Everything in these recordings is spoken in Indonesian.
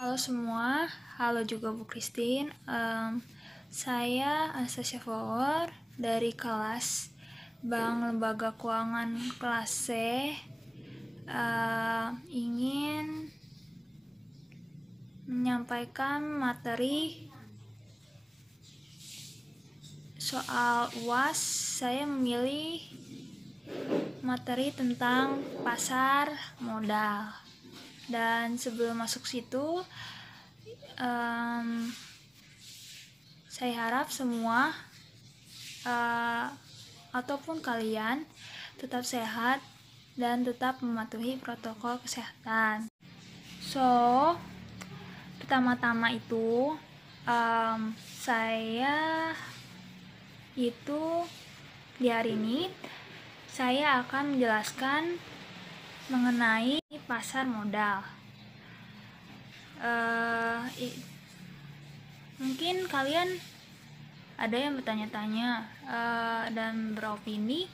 Halo semua, halo juga Bu Christine. Saya Anastasia Flower dari kelas Bank Lembaga Keuangan kelas C. Ingin menyampaikan materi soal UAS. Saya memilih materi tentang pasar modal. Dan sebelum masuk situ, saya harap semua ataupun kalian tetap sehat dan tetap mematuhi protokol kesehatan. So, pertama-tama itu saya itu di hari ini saya akan menjelaskan mengenai pasar modal. Mungkin kalian ada yang bertanya-tanya dan beropini,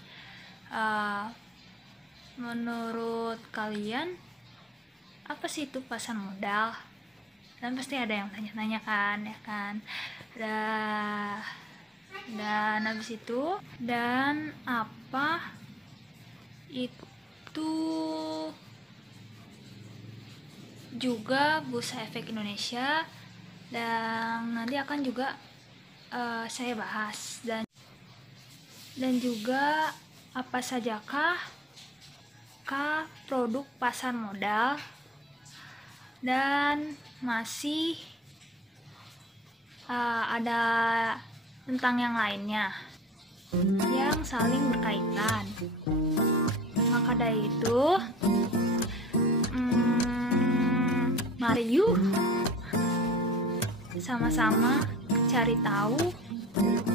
menurut kalian apa sih itu pasar modal? Dan pasti ada yang tanya-tanya kan, ya kan? Dan habis itu, dan apa itu juga Bursa Efek Indonesia, dan nanti akan juga saya bahas, dan juga apa sajakah produk pasar modal, dan masih ada tentang yang lainnya yang saling berkaitan. Maka dari itu, mari yuk sama-sama cari tahu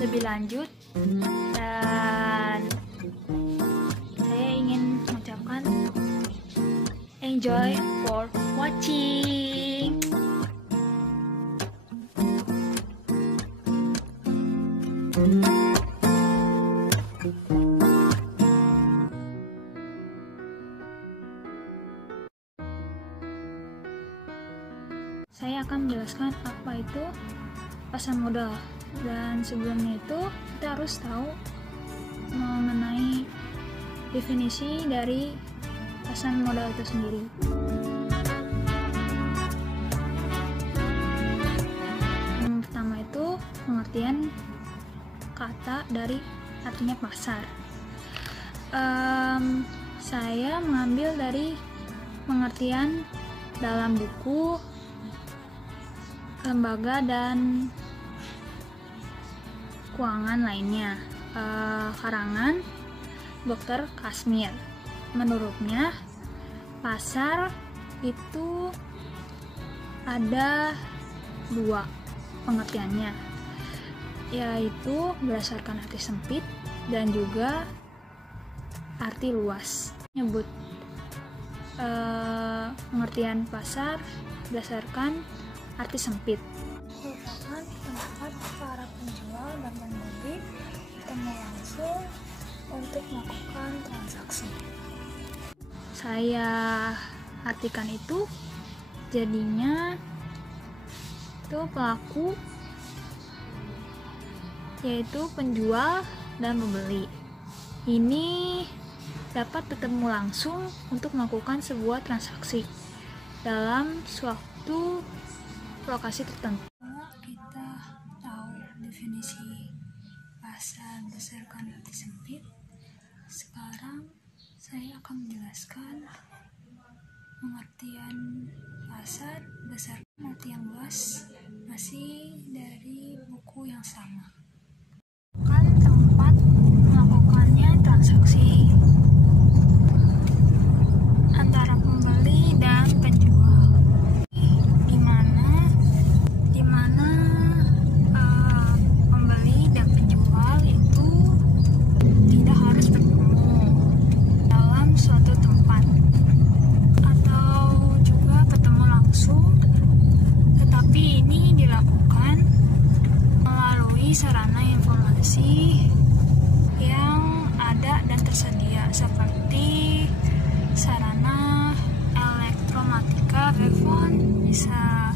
lebih lanjut, dan saya ingin mengucapkan enjoy for watching. Saya akan menjelaskan apa itu pasar modal, dan sebelumnya itu kita harus tahu mengenai definisi dari pasar modal itu sendiri. Yang pertama itu pengertian kata dari artinya pasar. Saya mengambil dari pengertian dalam buku lembaga dan keuangan lainnya, karangan Dr. Kasmir. Menurutnya, pasar itu ada dua pengertiannya, yaitu berdasarkan arti sempit dan juga arti luas. Nyebut pengertian pasar berdasarkan arti sempit, merupakan tempat para penjual dan pembeli bertemu langsung untuk melakukan transaksi. Saya artikan itu jadinya itu pelaku, yaitu penjual dan pembeli ini dapat bertemu langsung untuk melakukan sebuah transaksi dalam suatu lokasi tertentu. Kita tahu definisi pasar berdasarkan arti sempit. Sekarang saya akan menjelaskan pengertian pasar berdasarkan arti yang luas, masih dari buku yang sama. Kan tempat melakukannya transaksi antara pembeli dan penjual, di mana pembeli dan penjual itu tidak harus bertemu dalam suatu tempat atau juga bertemu langsung, tetapi ini dilakukan melalui sarana informasi yang ada dan tersedia, seperti sarana elektromatika, telepon, bisa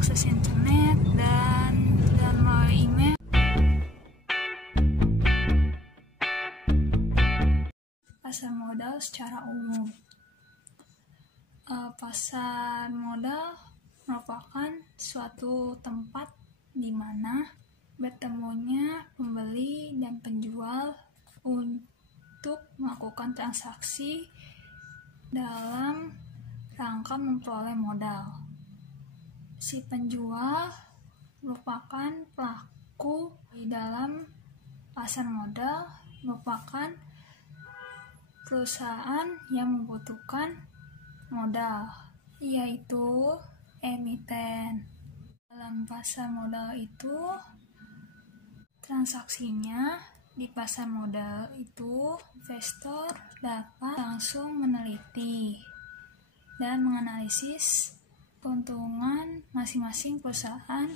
akses internet, dan melalui email. Pasar modal secara umum. Pasar modal merupakan suatu tempat di mana bertemunya pembeli dan penjual untuk melakukan transaksi dalam rangka memperoleh modal. Si penjual merupakan pelaku di dalam pasar modal, merupakan perusahaan yang membutuhkan modal, yaitu emiten. Dalam pasar modal itu, transaksinya di pasar modal itu, investor dapat langsung meneliti dan menganalisis keuntungan masing-masing perusahaan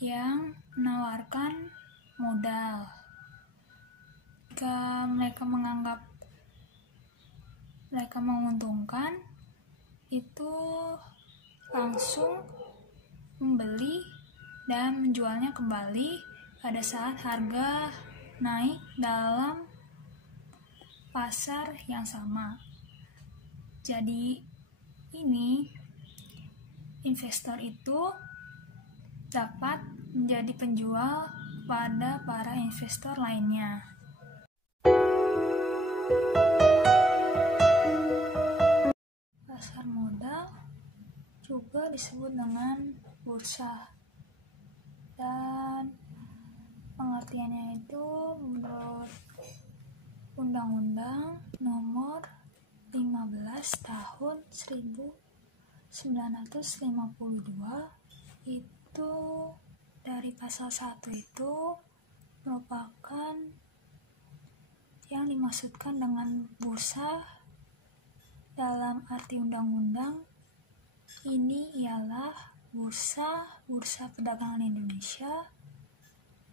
yang menawarkan modal. Jika mereka menganggap mereka menguntungkan, itu langsung membeli dan menjualnya kembali pada saat harga naik dalam pasar yang sama. Jadi ini investor itu dapat menjadi penjual pada para investor lainnya. Pasar modal juga disebut dengan bursa, dan pengertiannya itu menurut Undang-Undang Nomor 15 Tahun 1952 itu dari pasal 1 itu merupakan yang dimaksudkan dengan bursa dalam arti undang-undang ini ialah bursa perdagangan Indonesia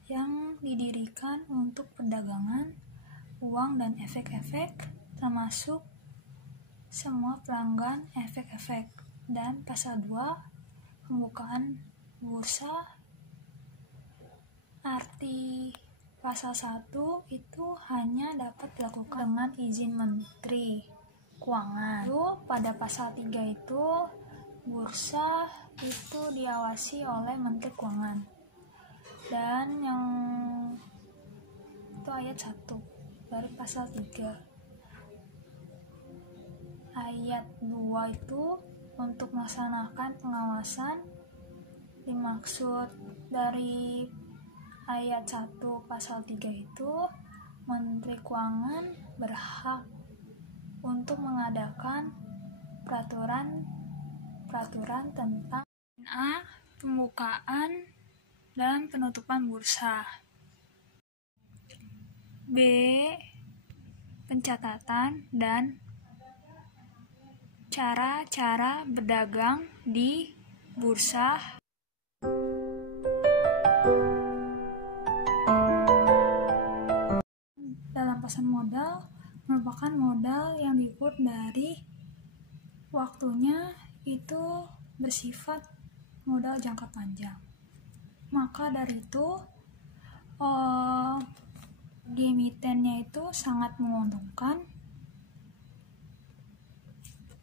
yang didirikan untuk perdagangan uang dan efek-efek, termasuk semua pelanggan efek-efek. Dan pasal 2 pembukaan bursa, arti pasal 1 itu hanya dapat dilakukan dengan izin Menteri Keuangan. Lalu pada pasal 3 itu bursa itu diawasi oleh Menteri Keuangan. Dan yang itu ayat 1 dari pasal 3. Ayat 2 itu untuk melaksanakan pengawasan, dimaksud dari ayat 1 pasal 3 itu Menteri Keuangan berhak untuk mengadakan peraturan tentang pembukaan dan penutupan bursa. B. Pencatatan dan cara-cara berdagang di bursa. Dalam pasar modal merupakan modal yang diukur dari waktunya itu bersifat modal jangka panjang. Maka dari itu emitennya itu sangat menguntungkan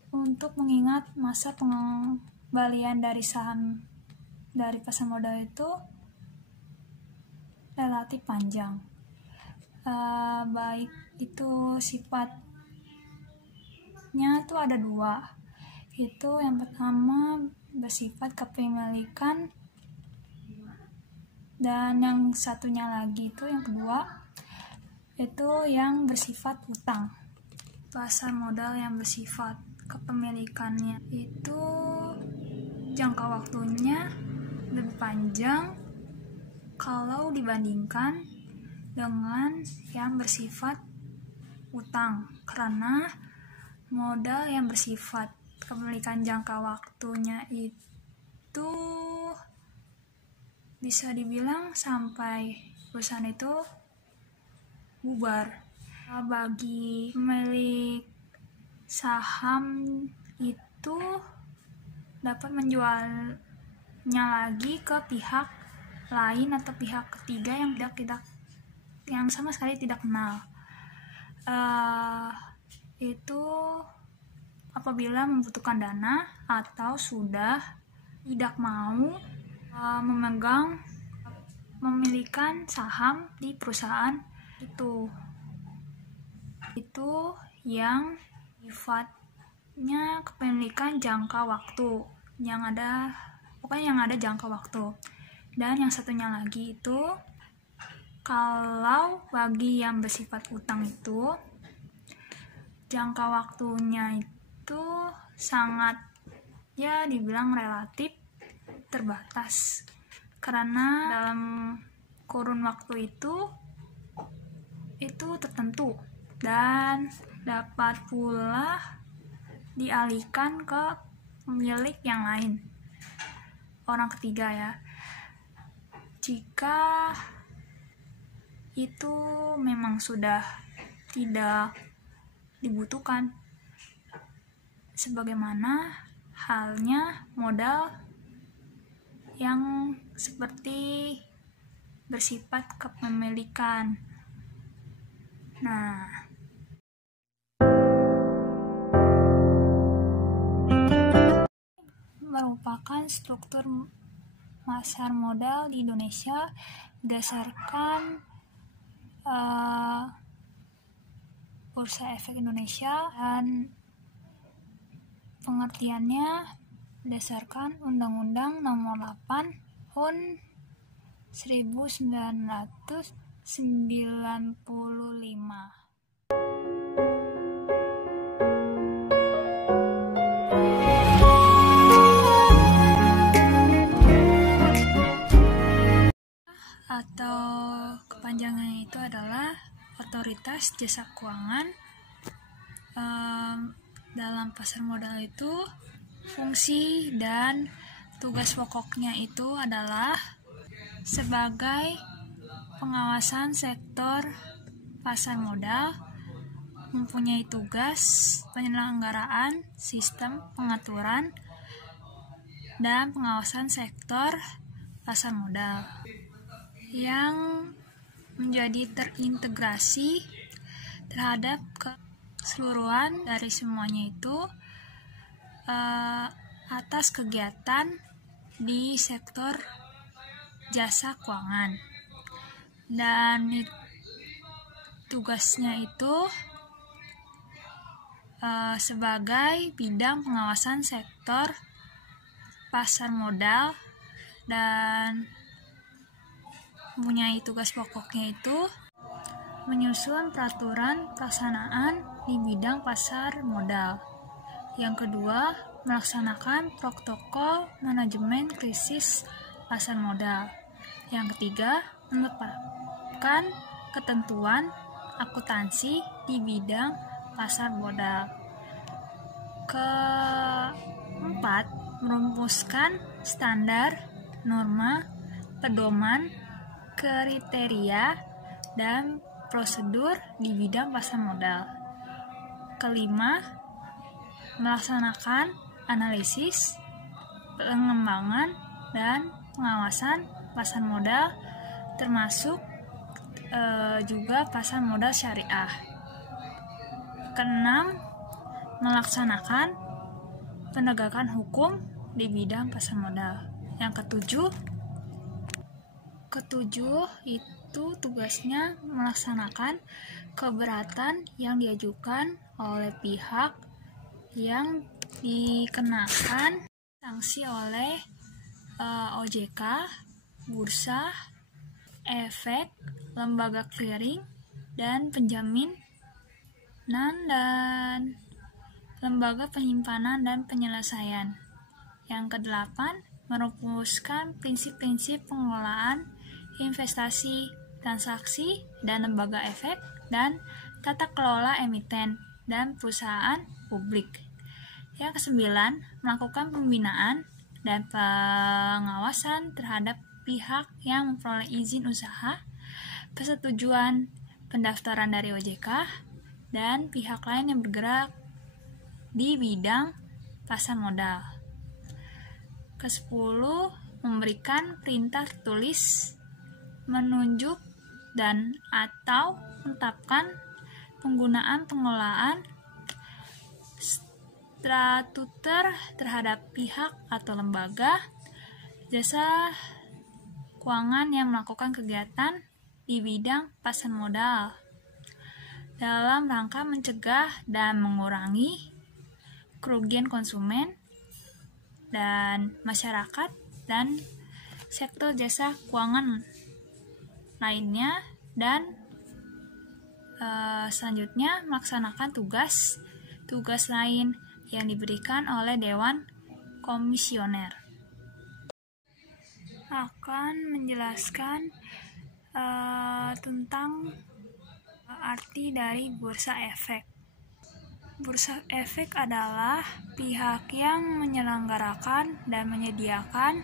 untuk mengingat masa pengembalian dari saham dari pasar modal itu relatif panjang. Baik itu sifatnya itu ada 2. Itu yang pertama bersifat kepemilikan, dan yang satunya lagi itu yang kedua itu yang bersifat utang. Pasar modal yang bersifat kepemilikannya itu jangka waktunya lebih panjang kalau dibandingkan dengan yang bersifat utang, karena modal yang bersifat kepemilikan jangka waktunya itu bisa dibilang sampai perusahaan itu bubar. Bagi pemilik saham itu dapat lagi ke pihak lain atau pihak ketiga yang sama sekali tidak kenal. Itu apabila membutuhkan dana atau sudah tidak mau memilikan saham di perusahaan itu yang sifatnya kepemilikan jangka waktu yang ada jangka waktu. Dan yang satunya lagi itu, kalau bagi yang bersifat utang itu jangka waktunya itu sangat dibilang relatif terbatas, karena dalam kurun waktu itu tertentu dan dapat pula dialihkan ke pemilik yang lain, orang ketiga ya, jika itu memang sudah tidak dibutuhkan, sebagaimana halnya modal yang seperti bersifat kepemilikan. Nah, merupakan struktur pasar modal di Indonesia berdasarkan Bursa Efek Indonesia, dan pengertiannya berdasarkan Undang-Undang Nomor 8 Tahun 1995. Atau kepanjangannya itu adalah Otoritas Jasa Keuangan. Dalam pasar modal itu fungsi dan tugas pokoknya itu adalah sebagai pengawasan sektor pasar modal, mempunyai tugas penyelenggaraan sistem pengaturan dan pengawasan sektor pasar modal yang menjadi terintegrasi terhadap keseluruhan dari semuanya itu atas kegiatan di sektor jasa keuangan. Dan tugasnya itu sebagai bidang pengawasan sektor pasar modal, dan mempunyai tugas pokoknya itu menyusun peraturan pelaksanaan di bidang pasar modal. Yang kedua, melaksanakan protokol manajemen krisis pasar modal. Yang ketiga, menetapkan ketentuan akuntansi di bidang pasar modal. Keempat, merumuskan standar, norma, pedoman, kriteria, dan prosedur di bidang pasar modal. Kelima, melaksanakan analisis, pengembangan, dan pengawasan pasar modal, termasuk juga pasar modal syariah. Keenam, melaksanakan penegakan hukum di bidang pasar modal. Yang ketujuh itu tugasnya melaksanakan keberatan yang diajukan oleh pihak yang dikenakan sanksi oleh OJK, Bursa Efek, lembaga clearing dan penjaminan, dan lembaga penyimpanan dan penyelesaian. Yang kedelapan, merumuskan prinsip-prinsip pengelolaan investasi, transaksi, dan lembaga efek, dan tata kelola emiten dan perusahaan publik. Yang kesembilan, melakukan pembinaan dan pengawasan terhadap pihak yang memperoleh izin usaha, persetujuan pendaftaran dari OJK, dan pihak lain yang bergerak di bidang pasar modal. Ke-10, memberikan perintah tertulis, menunjuk dan atau menetapkan penggunaan pengelolaan statuter terhadap pihak atau lembaga jasa keuangan yang melakukan kegiatan di bidang pasar modal dalam rangka mencegah dan mengurangi kerugian konsumen dan masyarakat dan sektor jasa keuangan lainnya, dan selanjutnya melaksanakan tugas lain yang diberikan oleh Dewan Komisioner. Akan menjelaskan tentang arti dari bursa efek. Bursa efek adalah pihak yang menyelenggarakan dan menyediakan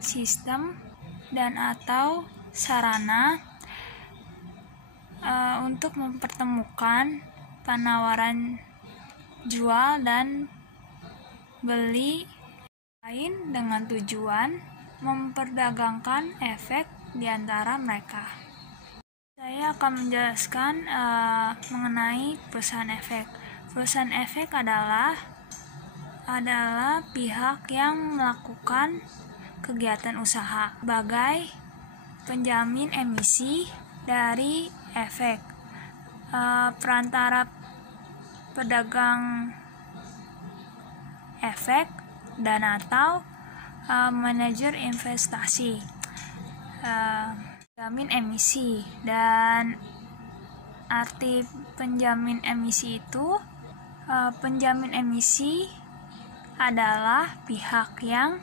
sistem dan atau sarana untuk mempertemukan penawaran jual dan beli lain dengan tujuan memperdagangkan efek di antara mereka. Saya akan menjelaskan mengenai perusahaan efek. Perusahaan efek adalah pihak yang melakukan kegiatan usaha sebagai penjamin emisi dari efek. Perantara pedagang efek dan atau manajer investasi. Penjamin emisi, dan arti penjamin emisi itu penjamin emisi adalah pihak yang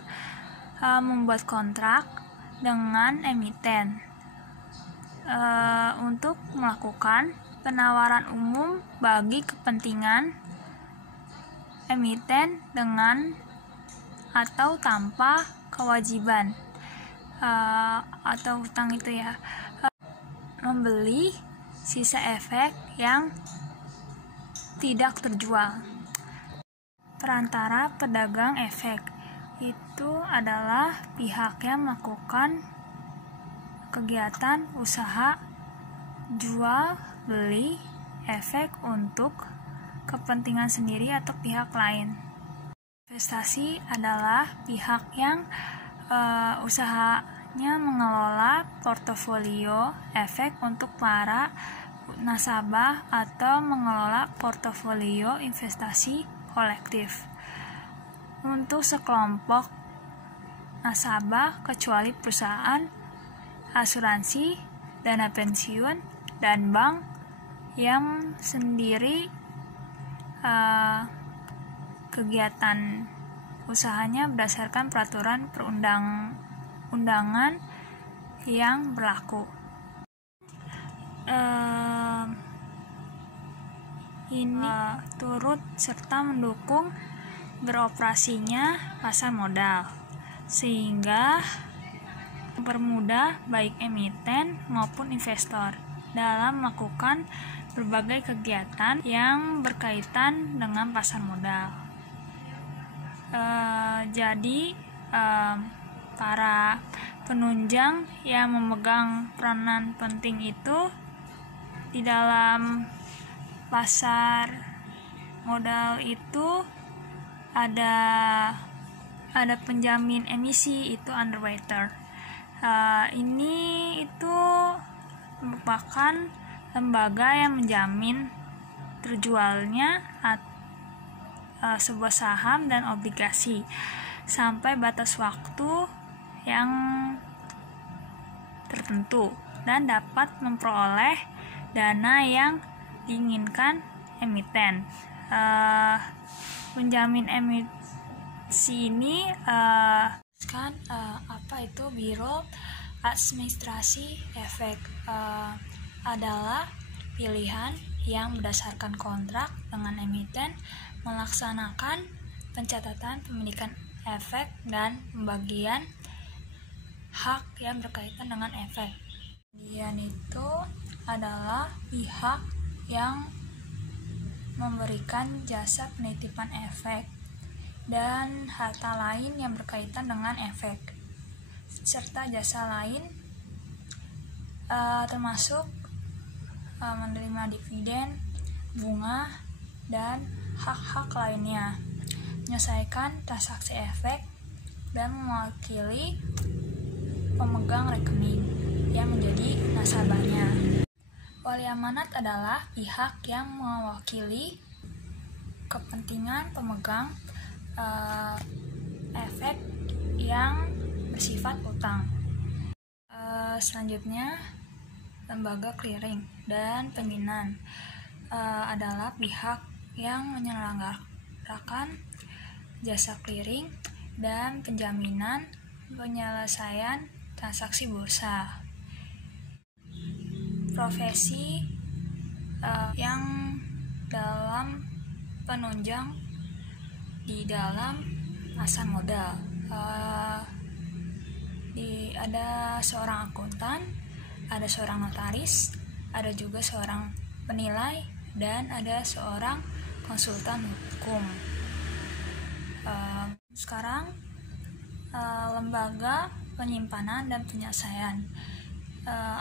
membuat kontrak dengan emiten untuk melakukan penawaran umum bagi kepentingan emiten dengan atau tanpa kewajiban atau hutang itu ya, membeli sisa efek yang tidak terjual. Perantara pedagang efek itu adalah pihak yang melakukan kegiatan usaha jual beli efek untuk kepentingan sendiri atau pihak lain. Investasi adalah pihak yang usahanya mengelola portofolio efek untuk para nasabah atau mengelola portofolio investasi kolektif untuk sekelompok nasabah, kecuali perusahaan asuransi, dana pensiun, dan bank yang sendiri kegiatan usahanya berdasarkan peraturan perundang-undangan yang berlaku. Ini turut serta mendukung beroperasinya pasar modal, sehingga mempermudah baik emiten maupun investor dalam melakukan berbagai kegiatan yang berkaitan dengan pasar modal. Jadi para penunjang yang memegang peranan penting itu di dalam pasar modal itu ada penjamin emisi, itu underwriter. Ini itu merupakan lembaga yang menjamin terjualnya sebuah saham dan obligasi sampai batas waktu yang tertentu dan dapat memperoleh dana yang diinginkan emiten. Penjamin emisi ini apa itu biro administrasi efek adalah pilihan yang berdasarkan kontrak dengan emiten melaksanakan pencatatan pemilikan efek dan pembagian hak yang berkaitan dengan efek. Kemudian itu adalah pihak yang memberikan jasa penitipan efek dan harta lain yang berkaitan dengan efek. serta jasa lain, termasuk menerima dividen, bunga, dan hak-hak lainnya, menyelesaikan transaksi efek, dan mewakili pemegang rekening yang menjadi nasabahnya. Wali amanat adalah pihak yang mewakili kepentingan pemegang efek yang bersifat utang. Selanjutnya, lembaga clearing dan pembinan adalah pihak yang menyelenggarakan jasa clearing dan penjaminan penyelesaian transaksi bursa. Profesi yang dalam penunjang di dalam pasar modal. Ada seorang akuntan, ada seorang notaris, ada juga seorang penilai, dan ada seorang konsultan hukum. Sekarang lembaga penyimpanan dan penyelesaian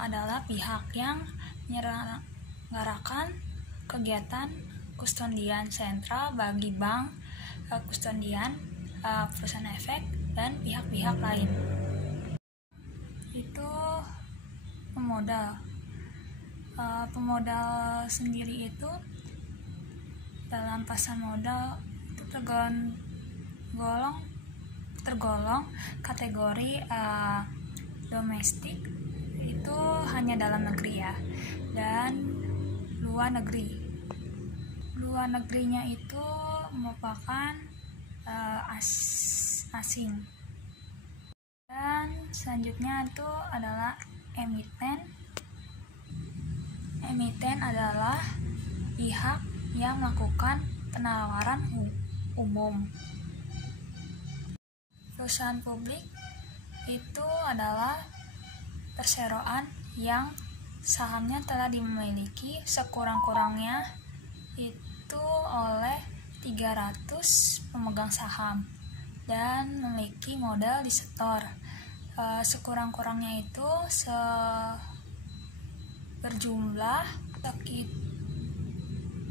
adalah pihak yang menyelenggarakan kegiatan kustodian sentral bagi bank, kustodian, perusahaan efek, dan pihak-pihak lain. Itu pemodal. Pemodal sendiri itu dalam pasar modal itu tergolong kategori domestik, itu hanya dalam negeri ya, dan luar negeri. Luar negerinya itu merupakan asing. Dan selanjutnya itu adalah emiten. Emiten adalah pihak yang melakukan penawaran umum. Perusahaan publik itu adalah perseroan yang sahamnya telah dimiliki sekurang-kurangnya itu oleh 300 pemegang saham dan memiliki modal di setor. Sekurang-kurangnya itu berjumlah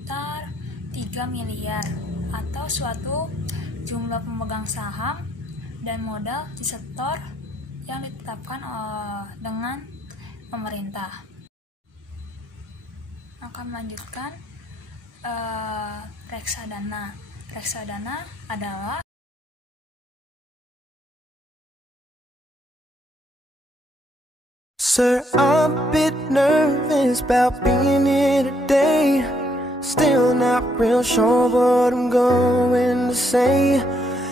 sekitar 3 miliar atau suatu jumlah pemegang saham dan modal di setor yang ditetapkan dengan pemerintah. Akan melanjutkan reksadana. Reksadana adalah Sir, I'm a bit nervous about being here today. Still not real sure what I'm going to say.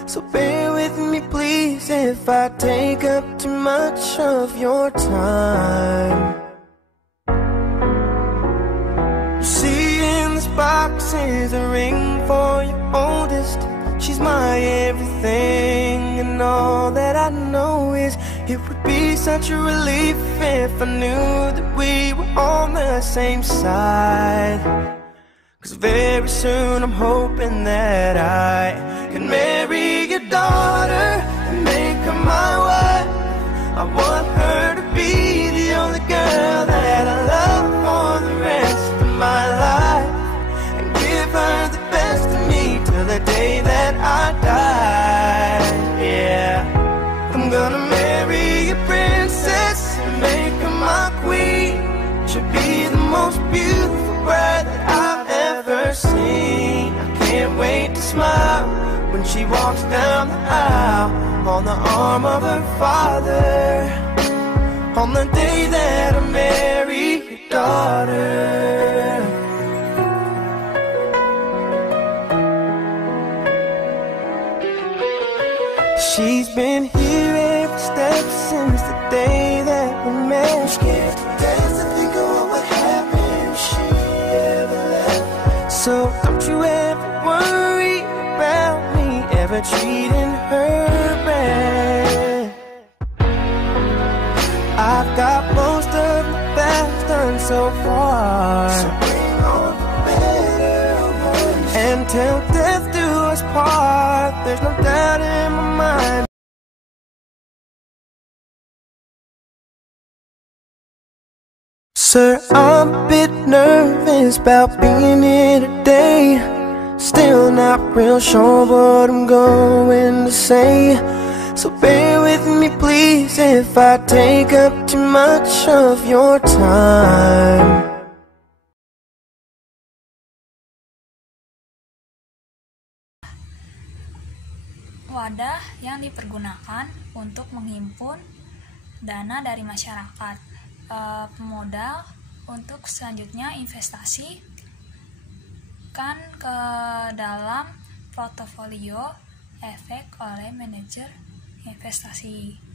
So bear with me please if I take up too much of your time. See in this box is a ring for your oldest. She's my everything, and all that I know is it would be such a relief if I knew that we were on the same side. 'Cause very soon I'm hoping that I can marry your daughter and make her my wife. I want her to be the only girl that I love for the rest of my life, and give her the best of me till the day that I die. Yeah, I'm gonna marry a princess and make her my queen. She'll be the most beautiful bride that I've ever seen. I can't wait to smile when she walks down the aisle on the arm of her father, on the day that I marry your daughter. She's been here every step since the day that we met. I'm scared to death to think of what would happen if she ever left. So don't you ever worry about me ever treating her bad. I've got most of the best done so far, so bring on the better ones. And till death do us part, there's no doubt in my mind. nervous about being here today. Still not real sure what I'm going to say. So bear with me please if I take up too much of your time. Wadah yang dipergunakan untuk menghimpun dana dari masyarakat, pemodal untuk selanjutnya investasi kan ke dalam portofolio efek oleh manajer investasi.